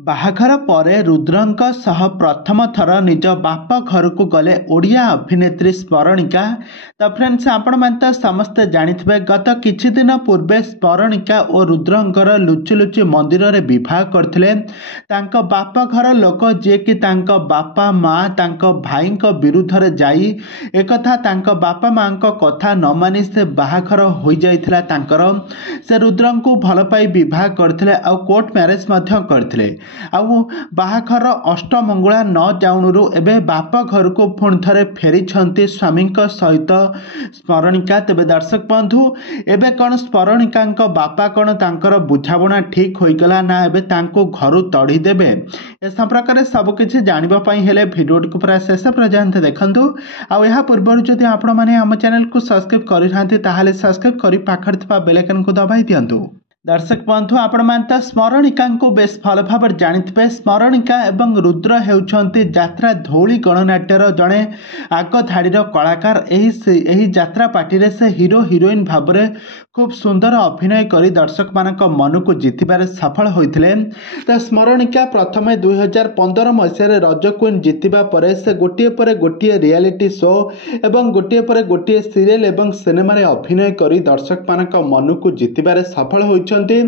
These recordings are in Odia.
ବାହାଘର ପରେ ରୁଦ୍ରଙ୍କ ସହ ପ୍ରଥମ ଥର ନିଜ ବାପ ଘରକୁ ଗଲେ ଓଡ଼ିଆ ଅଭିନେତ୍ରୀ ସ୍ମରଣିକା। ତ ଫ୍ରେଣ୍ଡସ୍, ଆପଣମାନେ ତ ସମସ୍ତେ ଜାଣିଥିବେ ଗତ କିଛି ଦିନ ପୂର୍ବେ ସ୍ମରଣିକା ଓ ରୁଦ୍ରଙ୍କର ଲୁଚି ଲୁଚି ମନ୍ଦିରରେ ବିବାହ କରିଥିଲେ। ତାଙ୍କ ବାପ ଘର ଲୋକ, ଯିଏକି ତାଙ୍କ ବାପା ମା ତାଙ୍କ ଭାଇଙ୍କ ବିରୁଦ୍ଧରେ ଯାଇ ଏକଥା ତାଙ୍କ ବାପା ମାଙ୍କ କଥା ନ ମାନି ସେ ବାହାଘର ହୋଇଯାଇଥିଲା ତାଙ୍କର। ସେ ରୁଦ୍ରଙ୍କୁ ଭଲ ପାଇ ବିବାହ କରିଥିଲେ ଆଉ କୋର୍ଟ ମ୍ୟାରେଜ ମଧ୍ୟ କରିଥିଲେ। ଆଉ ବାହାଘର ଅଷ୍ଟମଙ୍ଗୁଳା ନ ଯାଉଣରୁ ଏବେ ବାପ ଘରକୁ ପୁଣି ଥରେ ଫେରିଛନ୍ତି ସ୍ୱାମୀଙ୍କ ସହିତ ସ୍ମରଣିକା। ତେବେ ଦର୍ଶକ ବନ୍ଧୁ, ଏବେ କ'ଣ ସ୍ମରଣିକାଙ୍କ ବାପା କ'ଣ ତାଙ୍କର ବୁଝାମଣା ଠିକ୍ ହୋଇଗଲା ନା ଏବେ ତାଙ୍କୁ ଘରୁ ତଡ଼ି ଦେବେ? ଏ ସମ୍ପର୍କରେ ସବୁକିଛି ଜାଣିବା ପାଇଁ ହେଲେ ଭିଡ଼ିଓଟିକୁ ପୁରା ଶେଷ ପର୍ଯ୍ୟନ୍ତ ଦେଖନ୍ତୁ। ଆଉ ଏହା ପୂର୍ବରୁ ଯଦି ଆପଣମାନେ ଆମ ଚ୍ୟାନେଲକୁ ସବସ୍କ୍ରାଇବ୍ କରିନାହାନ୍ତି ତାହେଲେ ସବସ୍କ୍ରାଇବ୍ କରି ପାଖରେ ଥିବା ବେଲ୍ ଆଇକନକୁ ଦବାଇ ଦିଅନ୍ତୁ। ଦର୍ଶକ ବନ୍ଧୁ, ଆପଣମାନେ ତ ସ୍ମରଣିକାଙ୍କୁ ବେଶ ଭଲ ଭାବରେ ଜାଣିଥିବେ। ସ୍ମରଣିକା ଏବଂ ରୁଦ୍ର ହେଉଛନ୍ତି ଯାତ୍ରା ଧଉଳି ଗଣନାଟ୍ୟର ଜଣେ ଆଗ ଧାଡ଼ିର କଳାକାର। ଏହି ଯାତ୍ରା ପାର୍ଟିରେ ସେ ହିରୋ ହିରୋଇନ୍ ଭାବରେ ଖୁବ୍ ସୁନ୍ଦର ଅଭିନୟ କରି ଦର୍ଶକମାନଙ୍କ ମନକୁ ଜିତିବାରେ ସଫଳ ହୋଇଥିଲେ। ତ ସ୍ମରଣିକା ପ୍ରଥମେ 2015 ମସିହାରେ ରଜ କୁଇନ୍ ଜିତିବା ପରେ ସେ ଗୋଟିଏ ପରେ ଗୋଟିଏ ରିଆଲିଟି ଶୋ ଏବଂ ଗୋଟିଏ ପରେ ଗୋଟିଏ ସିରିଏଲ୍ ଏବଂ ସିନେମାରେ ଅଭିନୟ କରି ଦର୍ଶକମାନଙ୍କ ମନକୁ ଜିତିବାରେ ସଫଳ ହୋଇଛନ୍ତି।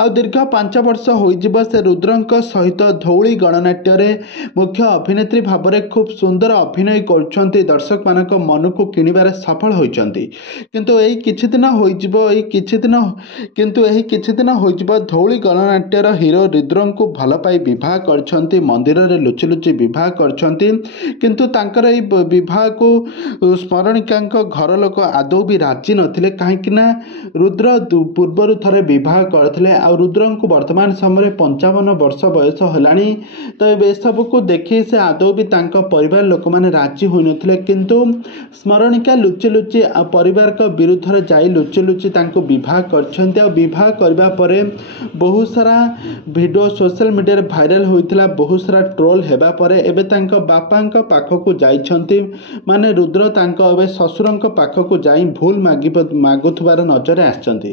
ଆଉ ଦୀର୍ଘ 5 ବର୍ଷ ହୋଇଯିବ ସେ ରୁଦ୍ରଙ୍କ ସହିତ ଧଉଳି ଗଣନାଟ୍ୟରେ ମୁଖ୍ୟ ଅଭିନେତ୍ରୀ ଭାବରେ ଖୁବ୍ ସୁନ୍ଦର ଅଭିନୟ କରୁଛନ୍ତି, ଦର୍ଶକମାନଙ୍କ ମନକୁ କିଣିବାରେ ସଫଳ ହୋଇଛନ୍ତି। କିନ୍ତୁ ଏହି କିଛି ଦିନ ହୋଇଯିବ ଧଉଳି ଗଣନାଟ୍ୟର ହିରୋ ରୁଦ୍ରଙ୍କୁ ଭଲ ପାଇ ବିବାହ କରିଛନ୍ତି, ମନ୍ଦିରରେ ଲୁଚି ଲୁଚି ବିବାହ କରିଛନ୍ତି। କିନ୍ତୁ ତାଙ୍କର ଏହି ବିବାହକୁ ସ୍ମରଣିକାଙ୍କ ଘର ଲୋକ ଆଦୌ ବି ରାଜି ନଥିଲେ, କାହିଁକି ନା ରୁଦ୍ର ପୂର୍ବରୁ ଥରେ ବିବାହ କରିଥିଲେ ଆଉ ରୁଦ୍ରଙ୍କୁ ବର୍ତ୍ତମାନ ସମୟରେ 55 ବର୍ଷ ବୟସ ହେଲାଣି। ତ ଏବେ ଏସବୁକୁ ଦେଖି ସେ ଆଦୌ ବି ତାଙ୍କ ପରିବାର ଲୋକମାନେ ରାଜି ହୋଇନଥିଲେ। କିନ୍ତୁ ସ୍ମରଣିକା ଲୁଚି ଲୁଚି ପରିବାରଙ୍କ ବିରୁଦ୍ଧରେ ଯାଇ ଲୁଚି ଲୁଚି ତାଙ୍କୁ ବିବାହ କରିଛନ୍ତି। ଆଉ ବିବାହ କରିବା ପରେ ବହୁତ ସାରା ଭିଡ଼ିଓ ସୋସିଆଲ ମିଡ଼ିଆରେ ଭାଇରାଲ ହୋଇଥିଲା। ବହୁତ ସାରା ଟ୍ରୋଲ୍ ହେବା ପରେ ଏବେ ତାଙ୍କ ବାପାଙ୍କ ପାଖକୁ ଯାଇଛନ୍ତି, ମାନେ ରୁଦ୍ର ତାଙ୍କ ଏବେ ଶ୍ୱଶୁରଙ୍କ ପାଖକୁ ଯାଇ ଭୁଲ ମାଗୁଥିବାର ନଜରରେ ଆସିଛନ୍ତି।